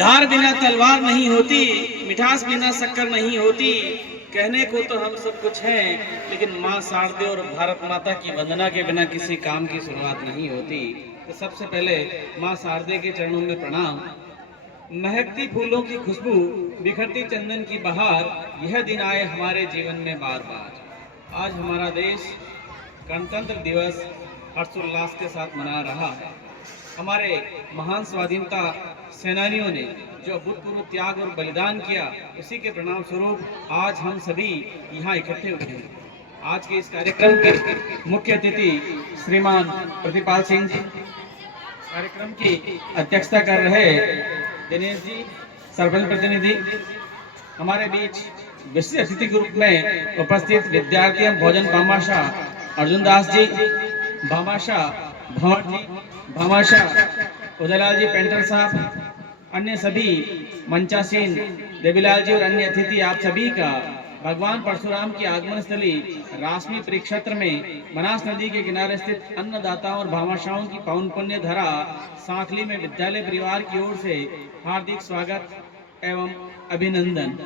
धार बिना तलवार नहीं होती, मिठास बिना शक्कर नहीं होती। कहने को तो हम सब कुछ हैं, लेकिन माँ शारदे और भारत माता की वंदना के बिना किसी काम की शुरुआत नहीं होती। तो सबसे पहले माँ शारदे के चरणों में प्रणाम। महकती फूलों की खुशबू, बिखरती चंदन की बहार, यह दिन आए हमारे जीवन में बार बार। आज हमारा देश गणतंत्र दिवस हर्षोल्लास के साथ मना रहा है। हमारे महान स्वाधीनता सेनानियों ने जो अभूतपूर्व त्याग और बलिदान किया, उसी के परिणाम स्वरूप आज हम सभी यहाँ इकट्ठे हुए हैं। आज के इस कार्यक्रम के मुख्य अतिथि श्रीमान प्रतिपाल सिंह जी, कार्यक्रम की अध्यक्षता कर रहे दिनेश जी, सरपंच प्रतिनिधि। हमारे बीच विशिष्ट अतिथि के रूप में उपस्थित विद्यार्थी भोजन भामाशाह अर्जुन दास जी, भामाशाह भंवर जी, भामाशाह उदयलाल जी पेंटर साहब, अन्य सभी मंचासीन देवीलाल जी और अन्य अतिथि, आप सभी का भगवान परशुराम की आगमन स्थली रासमी परिक्षेत्र में बनास नदी के किनारे स्थित अन्नदाताओं और भामाशाहों की पावन पुण्य धरा सांखली में विद्यालय परिवार की ओर से हार्दिक स्वागत एवं अभिनंदन।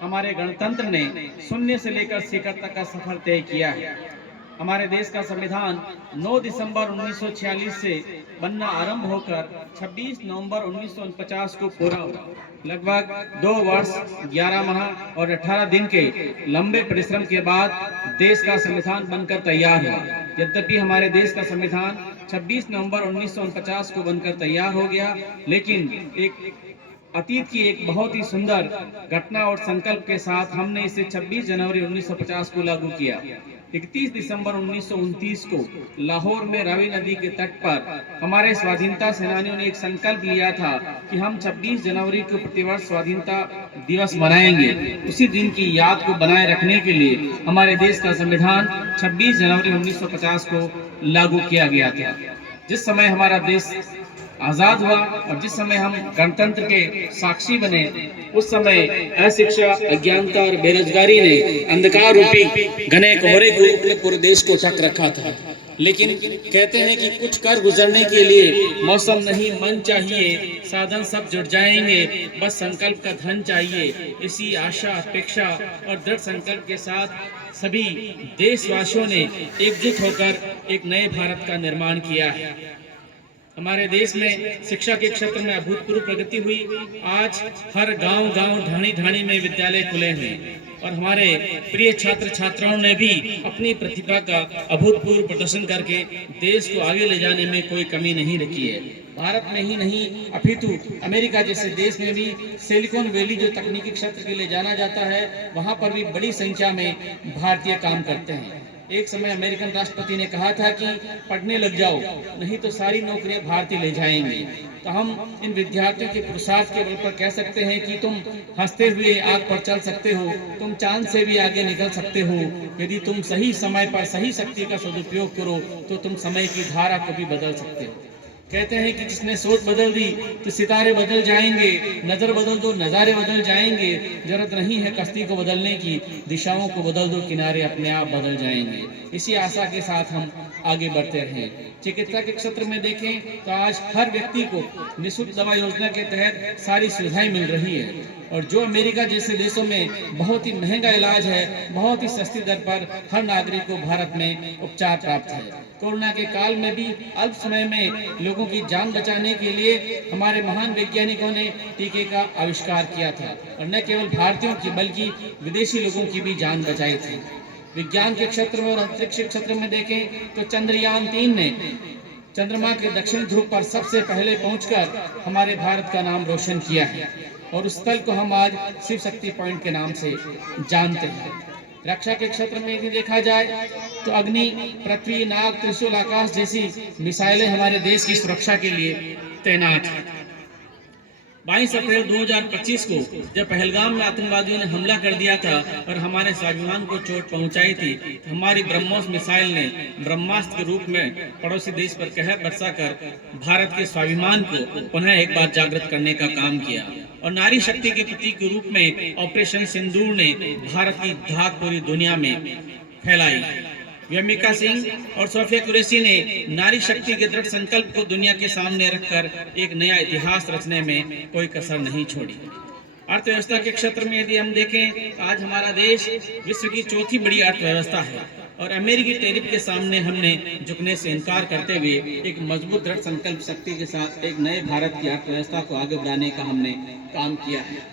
हमारे गणतंत्र ने शून्य से लेकर शिखर तक का सफर तय किया है। हमारे देश का संविधान 9 दिसंबर 1946 से बनना आरंभ होकर 26 नवंबर 1949 को पूरा हुआ। लगभग 2 वर्ष 11 माह और 18 दिन के लंबे परिश्रम के बाद देश का संविधान बनकर तैयार हुआ। यद्यपि हमारे देश का संविधान 26 नवंबर 1949 को बनकर तैयार हो गया, लेकिन एक अतीत की एक बहुत ही सुंदर घटना और संकल्प के साथ हमने इसे 26 जनवरी 1950 को लागू किया। 31 दिसंबर 1929 को लाहौर में रावी नदी के तट पर हमारे स्वाधीनता सेनानियों ने एक संकल्प लिया था कि हम 26 जनवरी को प्रतिवर्ष स्वाधीनता दिवस मनाएंगे। उसी दिन की याद को बनाए रखने के लिए हमारे देश का संविधान 26 जनवरी 1950 को लागू किया गया था। जिस समय हमारा देश आजाद हुआ और जिस समय हम गणतंत्र के साक्षी बने, उस समय अशिक्षा, अज्ञानता और बेरोजगारी ने अंधकार रूपी घने कोहरे के रूप में पूरे देश को ढक रखा था। लेकिन कहते हैं कि कुछ कर गुजरने के लिए मौसम नहीं मन चाहिए, साधन सब जुट जाएंगे, बस संकल्प का धन चाहिए। इसी आशा, अपेक्षा और दृढ़ संकल्प के साथ सभी देशवासियों ने एकजुट होकर एक नए भारत का निर्माण किया है। हमारे देश में शिक्षा के क्षेत्र में अभूतपूर्व प्रगति हुई। आज हर गांव ढाणी ढाणी में विद्यालय खुले हैं और हमारे प्रिय छात्र छात्राओं ने भी अपनी प्रतिभा का अभूतपूर्व प्रदर्शन करके देश को आगे ले जाने में कोई कमी नहीं रखी है। भारत में ही नहीं अपितु अमेरिका जैसे देश में भी सिलिकॉन वैली जो तकनीकी क्षेत्र के लिए जाना जाता है, वहां पर भी बड़ी संख्या में भारतीय काम करते हैं। एक समय अमेरिकन राष्ट्रपति ने कहा था कि पढ़ने लग जाओ, नहीं तो सारी नौकरियां भारतीय ले जाएंगे। तो हम इन विद्यार्थियों के पुरुषार्थ के बल पर कह सकते हैं कि तुम हंसते हुए आग पर चल सकते हो, तुम चांद से भी आगे निकल सकते हो। यदि तुम सही समय पर सही शक्ति का सदुपयोग करो तो तुम समय की धारा को भी बदल सकते हो। कहते हैं कि जिसने सोच बदल दी तो सितारे बदल जाएंगे, नजर बदल दो नजारे बदल जाएंगे। जरूरत नहीं है कश्ती को बदलने की, दिशाओं को बदल दो, किनारे अपने आप बदल जाएंगे। इसी आशा के साथ हम आगे बढ़ते रहें। चिकित्सा के क्षेत्र में देखें तो आज हर व्यक्ति को निःशुल्क दवा योजना के तहत सारी सुविधाएं मिल रही है और जो अमेरिका जैसे देशों में बहुत ही महंगा इलाज है, बहुत ही सस्ती दर पर हर नागरिक को भारत में उपचार प्राप्त है। कोरोना के काल में भी अल्प समय में लोगों की जान बचाने के लिए हमारे महान वैज्ञानिकों ने टीके का आविष्कार किया था और न केवल भारतीयों की बल्कि विदेशी लोगों की भी जान बचाई थी। विज्ञान के क्षेत्र में और अंतरिक्ष क्षेत्र में देखें तो चंद्रयान 3 ने चंद्रमा के दक्षिण ध्रुव पर सबसे पहले पहुंचकर हमारे भारत का नाम रोशन किया है और उस स्थल को हम आज शिव शक्ति पॉइंट के नाम से जानते हैं। रक्षा के क्षेत्र में यदि देखा जाए तो अग्नि, पृथ्वी, नाग, त्रिशूल, आकाश जैसी मिसाइलें हमारे देश की सुरक्षा के लिए तैनात हैं। 22 अप्रैल 2025 को जब पहलगाम में आतंकवादियों ने हमला कर दिया था और हमारे स्वाभिमान को चोट पहुंचाई थी, तो हमारी ब्रह्मोस मिसाइल ने ब्रह्मास्त्र के रूप में पड़ोसी देश पर कहर बरसाकर भारत के स्वाभिमान को पुनः एक बार जागृत करने का काम किया और नारी शक्ति के प्रतीक के रूप में ऑपरेशन सिंदूर ने भारत की धाक पूरी दुनिया में फैलाई। व्यमिका सिंह और सोफिया कुरैशी ने नारी शक्ति के दृढ़ संकल्प को दुनिया के सामने रखकर एक नया इतिहास रचने में कोई कसर नहीं छोड़ी। अर्थव्यवस्था के क्षेत्र में यदि हम देखें तो आज हमारा देश विश्व की चौथी बड़ी अर्थव्यवस्था है और अमेरिकी टैरिफ के सामने हमने झुकने से इनकार करते हुए एक मजबूत दृढ़ संकल्प शक्ति के साथ एक नए भारत की अर्थव्यवस्था को आगे बढ़ाने का हमने काम किया है।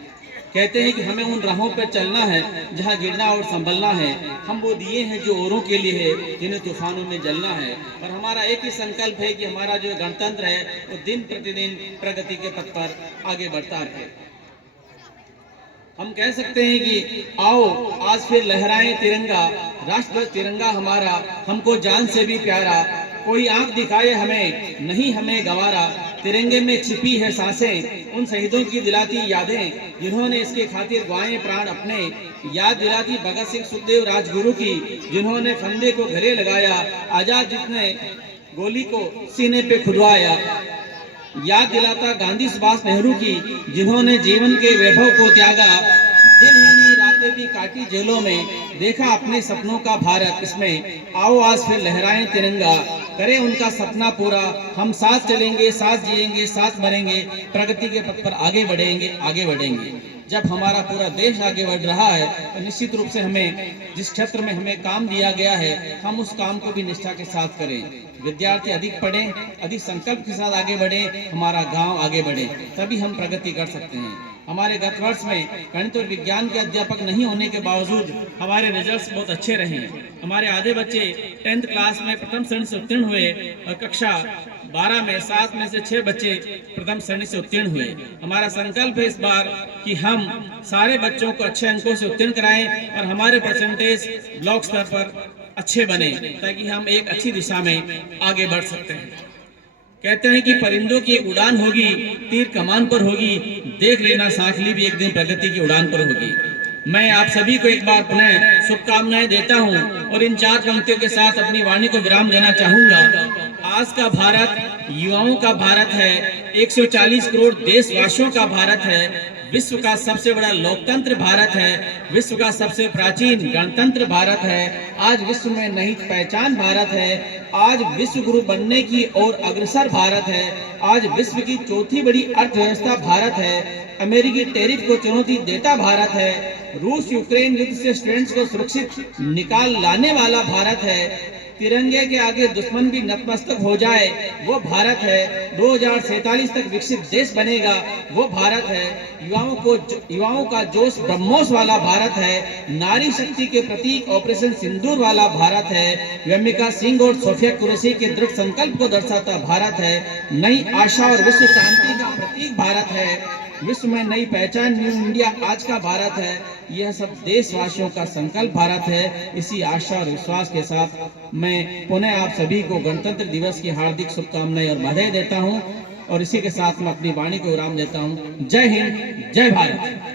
कहते हैं कि हमें उन राहों पर चलना है जहां गिरना और संभलना है। हम वो दिए हैं जो औरों के लिए है, जिन्हें तूफानों में जलना है। और हमारा एक ही संकल्प है कि हमारा जो गणतंत्र है वो दिन प्रतिदिन प्रगति के पथ पर आगे बढ़ता रहे। हम कह सकते हैं कि आओ आज फिर लहराएं तिरंगा, राष्ट्रध्वज तिरंगा हमारा हमको जान से भी प्यारा। कोई आंख दिखाए हमें, नहीं हमें गवारा। तिरंगे में छिपी है सांसें, उन शहीदों की दिलाती यादें जिन्होंने इसके खातिर गंवाए प्राण अपने। याद दिलाती भगत सिंह, सुखदेव, राजगुरु की जिन्होंने फंदे को गले लगाया। आजाद जिसने गोली को सीने पे खुदवाया। याद दिलाता गांधी, सुभाष, नेहरू की जिन्होंने जीवन के वैभव को त्यागा। दिन ही नहीं रातें भी काटी जेलों में, देखा अपने सपनों का भारत इसमें। आओ आज फिर लहराएं तिरंगा, करें उनका सपना पूरा। हम साथ चलेंगे, साथ जिएंगे, साथ मरेंगे, प्रगति के पथ पर आगे बढ़ेंगे। जब हमारा पूरा देश आगे बढ़ रहा है तो निश्चित रूप से हमें जिस क्षेत्र में हमें काम दिया गया है हम उस काम को भी निष्ठा के साथ करें। विद्यार्थी अधिक पढ़ें, अधिक संकल्प के साथ आगे बढ़े, हमारा गांव आगे बढ़े, तभी हम प्रगति कर सकते हैं। हमारे गत वर्ष में गणित और विज्ञान के अध्यापक नहीं होने के बावजूद हमारे रिजल्ट्स बहुत अच्छे रहे। हमारे आधे बच्चे 10th क्लास में प्रथम श्रेणी से उत्तीर्ण हुए और कक्षा 12 में 7 में से 6 बच्चे प्रथम श्रेणी से उत्तीर्ण हुए। हमारा संकल्प है इस बार कि हम सारे बच्चों को अच्छे अंकों से उत्तीर्ण कराएं और हमारे परसेंटेज ब्लॉक स्तर पर अच्छे बने, ताकि हम एक अच्छी दिशा में आगे बढ़ सकते हैं। कहते हैं कि परिंदों की एक उड़ान होगी, तीर कमान पर होगी, देख लेना सांखली भी एक दिन प्रगति की उड़ान पर होगी। मैं आप सभी को एक बार पुनः शुभकामनाएं देता हूं और इन 4 पंक्तियों के साथ अपनी वाणी को विराम देना चाहूंगा। आज का भारत युवाओं का भारत है, 140 करोड़ देशवासियों का भारत है, विश्व का सबसे बड़ा लोकतंत्र भारत है, विश्व का सबसे प्राचीन गणतंत्र भारत है। आज विश्व में नई पहचान भारत है, आज विश्व गुरु बनने की ओर अग्रसर भारत है, आज विश्व की चौथी बड़ी अर्थव्यवस्था भारत है, अमेरिकी टैरिफ को चुनौती देता भारत है, रूस यूक्रेन युद्ध से स्टूडेंट्स को सुरक्षित निकाल लाने वाला भारत है, तिरंगे के आगे दुश्मन भी नतमस्तक हो जाए वो भारत है, 2047 तक विकसित देश बनेगा वो भारत है, युवाओं का जोश ब्रह्मोस वाला भारत है, नारी शक्ति के प्रतीक ऑपरेशन सिंदूर वाला भारत है, व्यमिका सिंह और सोफिया कुरैशी के दृढ़ संकल्प को दर्शाता भारत है, नई आशा और विश्व शांति का प्रतीक भारत है, विश्व में नई पहचान न्यू इंडिया आज का भारत है। यह सब देशवासियों का संकल्प भारत है। इसी आशा और विश्वास के साथ मैं पुनः आप सभी को गणतंत्र दिवस की हार्दिक शुभकामनाएं और बधाई देता हूं और इसी के साथ मैं अपनी वाणी को विराम देता हूं। जय हिंद, जय भारत।